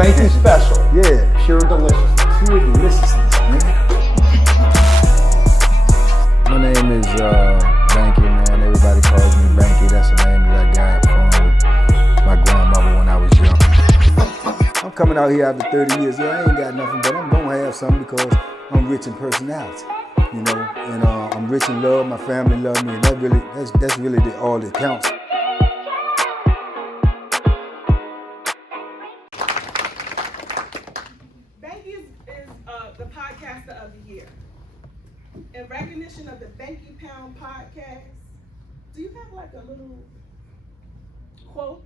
Banky special. Yeah. Pure deliciousness. Pure deliciousness, man. My name is Banky, man. Everybody calls me Banky. That's the name that I got from my grandmother when I was young. I'm coming out here after 30 years. Yeah, I ain't got nothing, but I'm gonna have something because I'm rich in personality, you know, and I'm rich in love. My family love me, and that's really all that counts. Banky is the podcaster of the year. In recognition of the Banky Pound podcast, do you have like a little quote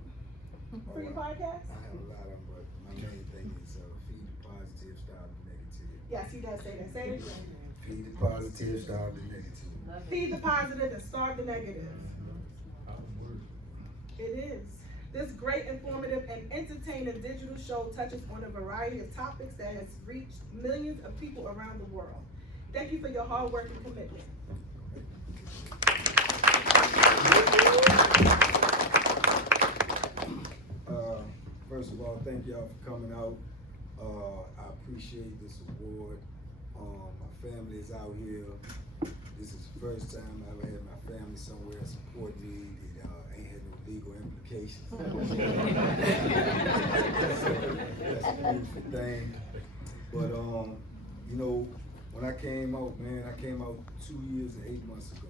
for your podcast? I have a lot of them, but my main thing is feed the positive, stop the negative. Yes, he does say that. Say it again. Feed the positive, stop the negative. Feed the positive and starve the negative. It is. This great, informative, and entertaining digital show touches on a variety of topics that has reached millions of people around the world. Thank you for your hard work and commitment. First of all, thank y'all for coming out. I appreciate this award. My family is out here. This is the first time I ever had my family somewhere support me that ain't had no legal implications. So that's a beautiful thing. But you know, when I came out, man, I came out 2 years and 8 months ago.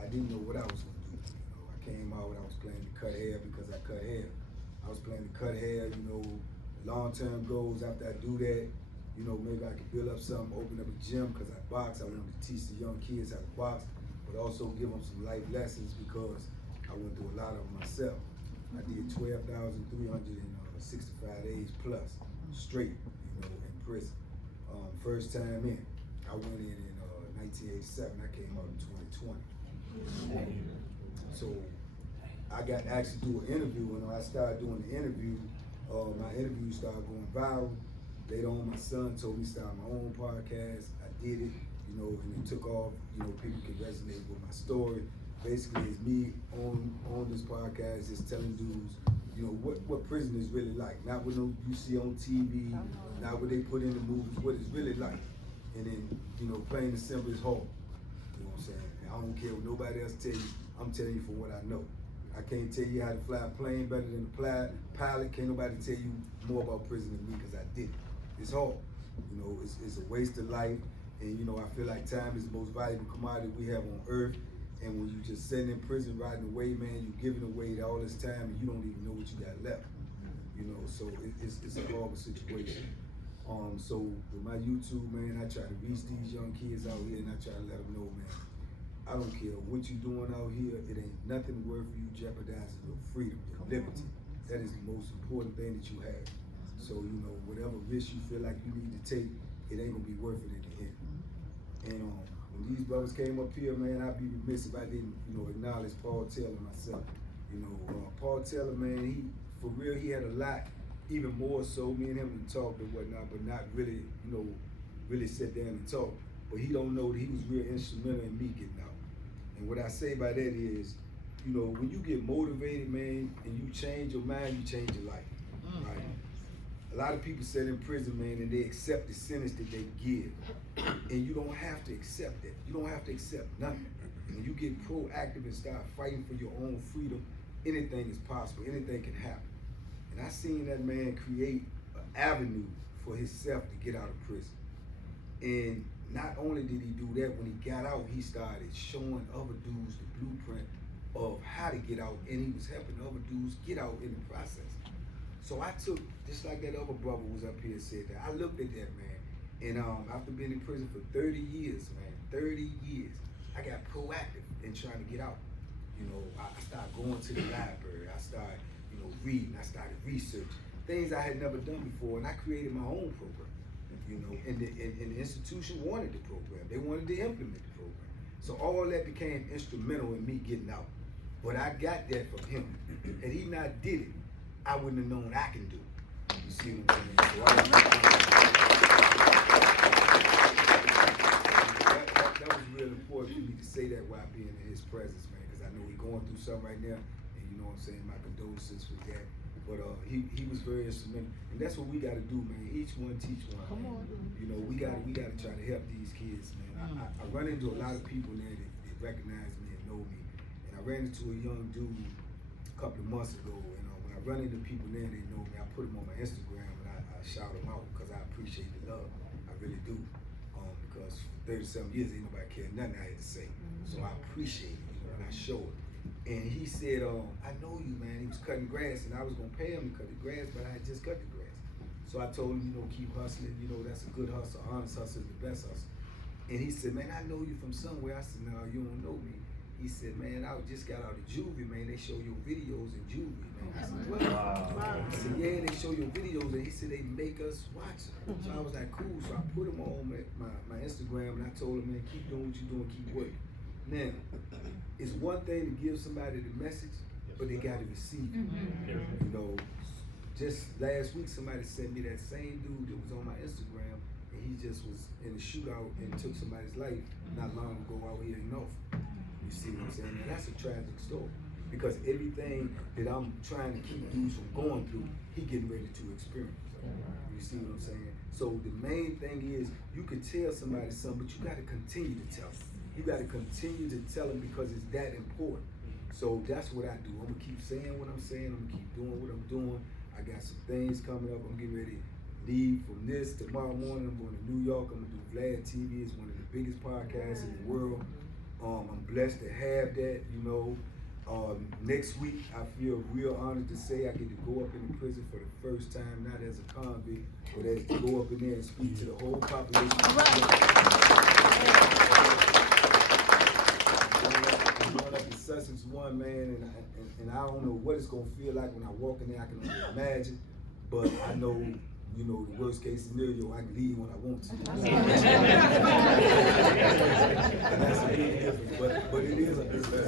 I didn't know what I was gonna do. You know, I came out and I was planning to cut hair because I cut hair. I was planning to cut hair, you know, long-term goals after I do that. You know, maybe I could build up something, open up a gym because I box. I wanted to teach the young kids how to box, but also give them some life lessons because I went through a lot of them myself. I did 12,365 days plus straight, you know, in prison. First time in. I went in 1987. I came out in 2020. So I got to actually do an interview, and when I started doing the interview, my interview started going viral. Later on, my son told me to start my own podcast. I did it, you know, and it took off. You know, people could resonate with my story. Basically, it's me on this podcast, just telling dudes, you know, what prison is really like. Not what you see on TV, not what they put in the movies, what it's really like. And then, you know, plain and simple, it's hard. You know what I'm saying? I don't care what nobody else tell you. I'm telling you for what I know. I can't tell you how to fly a plane better than a pilot. Can't nobody tell you more about prison than me because I did it. It's hard. You know, it's a waste of life. And, you know, I feel like time is the most valuable commodity we have on earth. And when you just sitting in prison rotting away, man, you're giving away all this time and you don't even know what you got left. You know, so it's a horrible situation. So with my YouTube, man, I try to reach these young kids out here and I try to let them know, man, I don't care what you're doing out here, it ain't nothing worth you jeopardizing your freedom, your liberty. That is the most important thing that you have. So, you know, whatever risk you feel like you need to take, it ain't gonna be worth it in the end. And when these brothers came up here, man, I'd be remiss if I didn't, you know, acknowledge Paul Taylor myself. You know, Paul Taylor, man, for real, he had a lot, even more so, me and him would talk and whatnot, but not really, you know, really sit down and talk. But he don't know that he was real instrumental in me getting out. And what I say by that is, you know, when you get motivated, man, and you change your mind, you change your life, right? A lot of people sit in prison, man, and they accept the sentence that they give. And you don't have to accept that. You don't have to accept nothing. When you get proactive and start fighting for your own freedom, anything is possible, anything can happen. And I seen that man create an avenue for himself to get out of prison. And not only did he do that, when he got out, he started showing other dudes the blueprint of how to get out, and he was helping other dudes get out in the process. So I took, just like that other brother was up here and said that, I looked at that, man, and after being in prison for 30 years, man, 30 years, I got proactive in trying to get out. You know, I started going to the library, I started, you know, reading, I started researching, things I had never done before, and I created my own program. You know, and the institution wanted the program. They wanted to implement the program. So all that became instrumental in me getting out. But I got that from him. Had he not did it, I wouldn't have known I can do it. You see what I'm saying? So that was real important for me to say that while being in his presence, man, because I know he's going through something right now, and you know what I'm saying, my condolences for that. But he was very instrumental, and that's what we got to do, man. Each one teach one. Come on. You know, we got to try to help these kids, man. I run into a lot of people there that recognize me and know me, and I ran into a young dude a couple of months ago, and when I run into people there, they know me. I put them on my Instagram and I shout them out because I appreciate the love. I really do. Because for 37 years, ain't nobody cared nothing I had to say. So I appreciate it, and I show it. And he said, I know you, man. He was cutting grass, and I was gonna pay him to cut the grass, but I had just cut the grass. So I told him, keep hustling. That's a good hustle. Honest hustle is the best hustle. And he said, man, I know you from somewhere. I said, no, you don't know me. He said, man, I just got out of juvie, man. They show your videos in juvie, man. I said, what? He said, yeah, they show your videos, and he said they make us watch it. So I was like, cool. So I put him on my Instagram, and I told him, man, keep doing what you're doing, keep working. Now, it's one thing to give somebody the message, but they got to receive it. Just last week, somebody sent me that same dude that was on my Instagram, and he just was in a shootout and took somebody's life not long ago out here in North. You see what I'm saying? And that's a tragic story, because everything that I'm trying to keep dudes from going through, he getting ready to experience. You see what I'm saying? So the main thing is, you can tell somebody something, but you got to continue to tell them. You got to continue to tell them because it's that important. So that's what I do. I'm gonna keep saying what I'm saying. I'm gonna keep doing what I'm doing. I got some things coming up. I'm getting ready to leave from this tomorrow morning. I'm going to New York. I'm gonna do Vlad TV. It's one of the biggest podcasts in the world. I'm blessed to have that. Next week, I feel real honored to say I get to go up in the prison for the first time, not as a convict, but as to go up in there and speak to the whole population. I'm going up in Sussex 1, man, and I don't know what it's gonna feel like when I walk in there. I can only imagine, but I know, the worst case scenario, I can leave when I want to. And that's a big difference, but it is a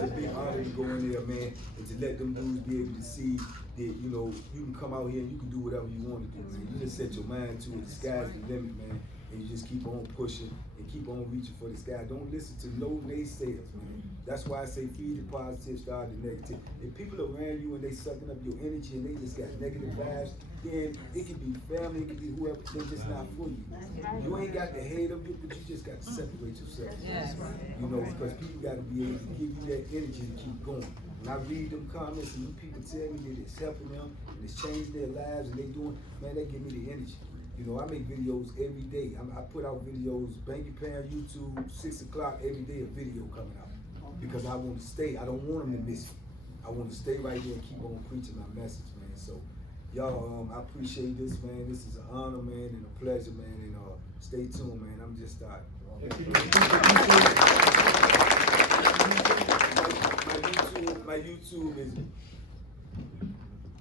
big honor to go in there, man, and to let them dudes be able to see that, you can come out here and you can do whatever you want to do, man. You just set your mind to it. The sky's the limit, man, and you just keep on pushing and keep on reaching for the sky. Don't listen to no naysayers, man. That's why I say feed the positive, start the negative. If people around you and they sucking up your energy and they just got negative vibes, then it could be family, it could be whoever, they're just not for you. You ain't got to hate them, but you just got to separate yourself. Because people got to be able to give you that energy to keep going. When I read them comments and them people tell me that it's helping them and it's changing their lives and they doing, man, that give me the energy. I make videos every day. I put out videos, Banky Pound, YouTube, 6 o'clock, every day a video coming out. Because I want to stay, I don't want them to miss me. I want to stay right there and keep on preaching my message, man. So, y'all, I appreciate this, man. This is an honor, man, and a pleasure, man. And stay tuned, man. I'm just starting.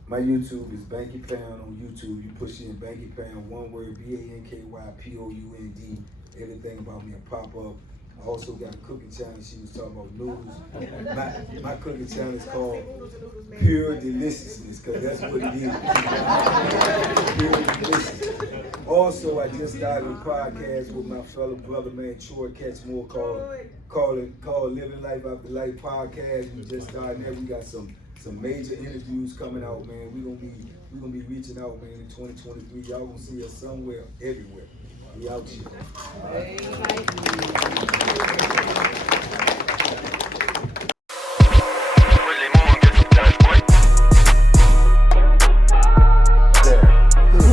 My YouTube is Banky Pound on YouTube. You push in Banky Pound, one word, BANKYPOUND. Everything about me will pop up. I also got a cooking channel. She was talking about noodles. My cooking channel is called Pure Deliciousness, because that's what it is. Pure Deliciousness. Also, I just started a podcast with my fellow brother, man, Troy Catchmore, called Living Life After Life Podcast. We just started that. We got some major interviews coming out, man. We're gonna be reaching out, man, in 2023. Y'all gonna see us somewhere, everywhere. We out here.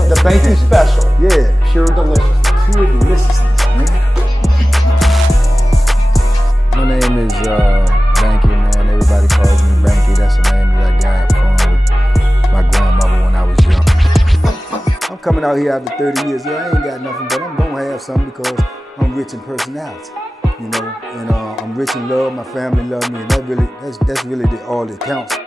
The Banky special. Yeah. Pure deliciousness. Pure deliciousness, man. My name is Banky, man. Everybody calls me Banky. That's the name that I got from my grandmother when I was young. I'm coming out here after 30 years. Yeah, I ain't got nothing, but I'm gonna have something because I'm rich in personality, and I'm rich in love. My family love me, and that's really all that counts.